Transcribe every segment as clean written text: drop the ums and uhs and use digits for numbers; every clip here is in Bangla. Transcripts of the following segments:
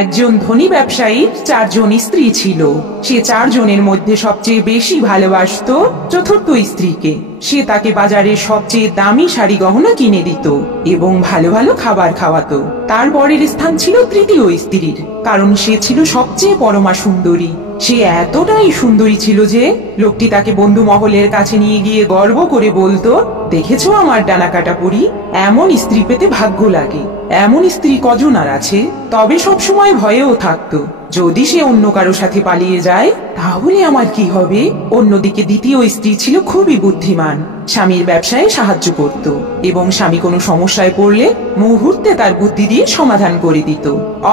একজন ধনী ব্যবসায়ীর 4 জন স্ত্রী ছিল। সে 4 জনের মধ্যে সবচেয়ে বেশি ভালোবাসতো চতুর্থ স্ত্রীকে। সে তাকে বাজারে সবচেয়ে দামি শাড়ি গহনা কিনে দিত এবং ভালো ভালো খাবার খাওয়াতো। তার পরের স্থান ছিল তৃতীয় স্ত্রীর, কারণ সে ছিল সবচেয়ে পরমা সুন্দরী। সে এতটাই সুন্দরী ছিল যে লোকটি তাকে বন্ধু মহলের কাছে নিয়ে গিয়ে গর্ব করে বলতো, দেখেছো আমার ডানা কাটা পরি, এমন স্ত্রী পেতে ভাগ্য লাগে। এমন স্ত্রী কজন আর আছে? তবে সবসময় ভয়েও থাকতো, যদি সে অন্য কারো সাথে পালিয়ে যায় তাহলে আমার কি হবে। অন্যদিকে দ্বিতীয় স্ত্রী ছিল খুবই বুদ্ধিমান। স্বামীর ব্যবসায় সাহায্য করত এবং স্বামী কোনো সমস্যায় পড়লে মুহূর্তে তার বুদ্ধি দিয়ে সমাধান করে দিত।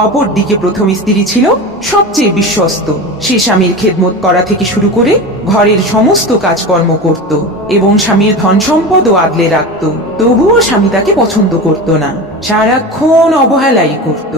অপরদিকে প্রথম স্ত্রী ছিল সবচেয়ে বিশ্বস্ত। সে স্বামীর খেদমত করা থেকে শুরু করে ঘরের সমস্ত কাজকর্ম করত এবং স্বামীর ধন সম্পদও আগলে রাখত। তবুও স্বামী তাকে পছন্দ করত না, সারাক্ষণ অবহেলাই করত।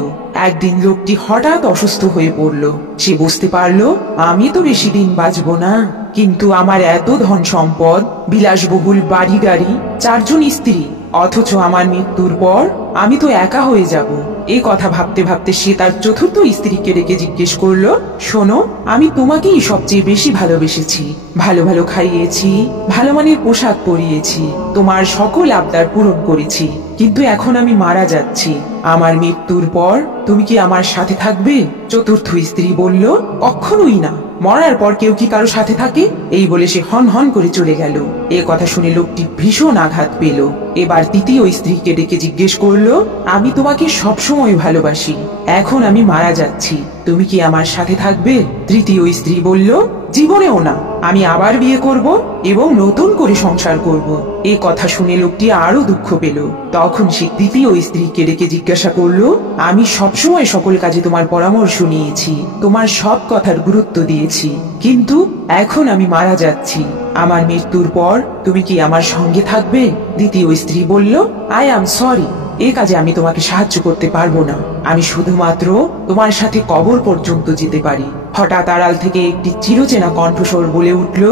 একদিন লোকটি হঠাৎ অসুস্থ হয়ে পড়ল। সে বুঝতে পারলো, আমি তো বেশি দিন বাঁচবো না, কিন্তু আমার এত ধন সম্পদ, বিলাসবহুল বাড়ি গাড়ি, 4 জন স্ত্রী, অথচ আমার মৃত্যুর পর আমি তো একা হয়ে যাব। এই কথা ভাবতে ভাবতে সে তার চতুর্থ স্ত্রীকে ডেকে জিজ্ঞেস করলো, শোনো, আমি তোমাকেই সবচেয়ে বেশি ভালোবেসেছি, ভালো ভালো খাইয়েছি, ভালো মানের পোশাক পরিয়েছি, তোমার সকল আবদার পূরণ করেছি, কিন্তু এখন আমি মারা যাচ্ছি। আমার মৃত্যুর পর তুমি কি আমার সাথে থাকবে? চতুর্থ স্ত্রী বলল, কখনোই না, মরার পর কেউ কি কারো সাথে থাকে? এই বলে সে হন হন করে চলে গেল। এ কথা শুনে লোকটি ভীষণ আঘাত পেল। এবার তৃতীয় স্ত্রীকে ডেকে জিজ্ঞেস করলো, আমি তোমাকে সবসময় ভালোবাসি, এখন আমি মারা যাচ্ছি, তুমি কি আমার সাথে থাকবে? তৃতীয় স্ত্রী বলল, জীবনেও না, আমি আবার বিয়ে করব এবং নতুন করে সংসার করব। এ কথা শুনে লোকটি আরো দুঃখ পেল। তখন সে তৃতীয় স্ত্রীকে ডেকে জিজ্ঞাসা করলো, আমি সবসময় সকল কাজে তোমার পরামর্শ নিয়েছি, তোমার সব কথার গুরুত্ব দিয়েছি, কিন্তু এখন আমি মারা যাচ্ছি, আমার মৃত্যুর পর তুমি কি আমার সঙ্গে থাকবে? দ্বিতীয় স্ত্রী বলল, আই অ্যাম সরি, এ কাজে আমি তোমাকে সাহায্য করতে পারবো না, আমি শুধুমাত্র তোমার সাথে কবর পর্যন্ত যেতে পারি। হঠাৎ আড়াল থেকে একটি চিরচেনা কণ্ঠস্বর বলে উঠল,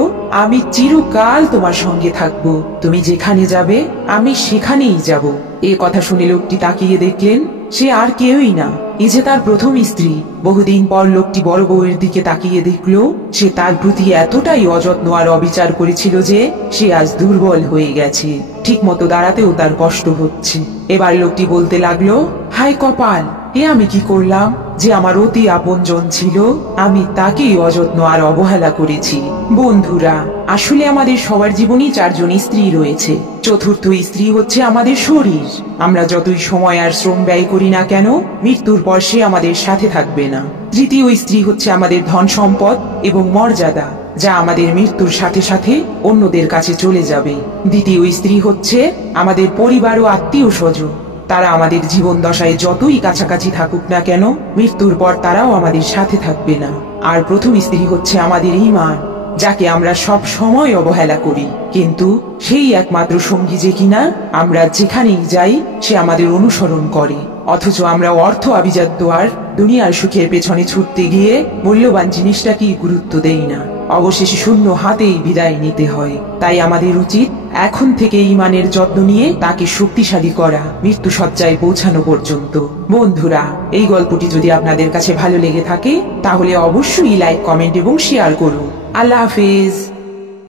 আমি চিরকাল তোমার সঙ্গে থাকবো, তুমি যেখানে যাবে আমি সেখানেই যাব। এ কথা শুনে লোকটি তাকিয়ে দেখলেন, সে আর কেউই না, এ যে তার প্রথম স্ত্রী। বহুদিন পর লোকটি বড় বউয়ের দিকে তাকিয়ে দেখলো, সে তার প্রতি এতটাই অযত্ন আর অবিচার করেছিল যে সে আজ দুর্বল হয়ে গেছে, ঠিক মতো দাঁড়াতেও তার কষ্ট হচ্ছে। এবার লোকটি বলতে লাগলো, হায় কপাল, এ আমি কি করলাম, যে আমার অতি আপনজন ছিল আমি তাকেই অযত্ন আর অবহেলা করেছি। বন্ধুরা, আসলে আমাদের সবার জীবনেই 4 জন স্ত্রী রয়েছে। চতুর্থ স্ত্রী হচ্ছে আমাদের শরীর। আমরা যতই সময় আর শ্রম ব্যয় করি না কেন, মৃত্যুর পর সে আমাদের সাথে থাকবে না। তৃতীয় স্ত্রী হচ্ছে আমাদের ধন সম্পদ এবং মর্যাদা, যা আমাদের মৃত্যুর সাথে সাথে অন্যদের কাছে চলে যাবে। দ্বিতীয় স্ত্রী হচ্ছে আমাদের পরিবার ও আত্মীয় স্বজন। তারা আমাদের জীবন দশায় যতই কাছাকাছি থাকুক না কেন, মৃত্যুর পর তারাও আমাদের সাথে থাকবে না। আর প্রথম স্ত্রী হচ্ছে আমাদের ঈমান, যাকে আমরা সব সময় অবহেলা করি, কিন্তু সেই একমাত্র সঙ্গী যে কিনা আমরা যেখানেই যাই সে আমাদের অনুসরণ করে। অথচ আমরা অর্থ আভিজাত্য আর দুনিয়ার সুখের পেছনে ছুটতে গিয়ে মূল্যবান জিনিসটাকেই গুরুত্ব দেই না। অবশেষে শূন্য হাতেই বিদায় নিতে হয়। তাই আমাদের উচিত এখন থেকে ঈমানের যত্ন নিয়ে তাকে শক্তিশালী করা, মৃত্যু শয্যায় পৌঁছানো পর্যন্ত। বন্ধুরা, এই গল্পটি যদি আপনাদের কাছে ভালো লেগে থাকে তাহলে অবশ্যই লাইক, কমেন্ট এবং শেয়ার করুন। আল্লাহ হাফেজ।